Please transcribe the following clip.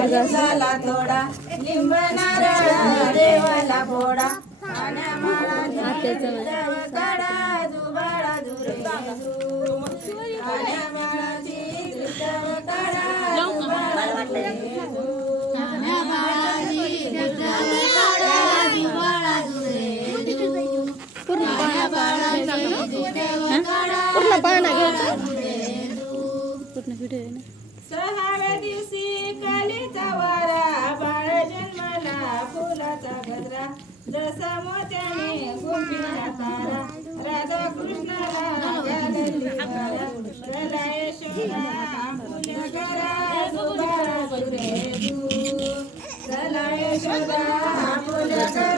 झाला थोडा लिंब नारळ देवाला फोडा काढा जुबाळा जुरे पूर्ण पाळणा घ्यायचा पूर्ण व्हिडिओ आहे ना. 6व्या दिवशी कालीचा वारा बाळ जन्मला फुलाचा गजरा जसा मोत्याने गुंफिला तारा राधा कृष्णाला घालली वारा चला यशोदा फुल करा जुबाळा जुरे चला यशोदा फुल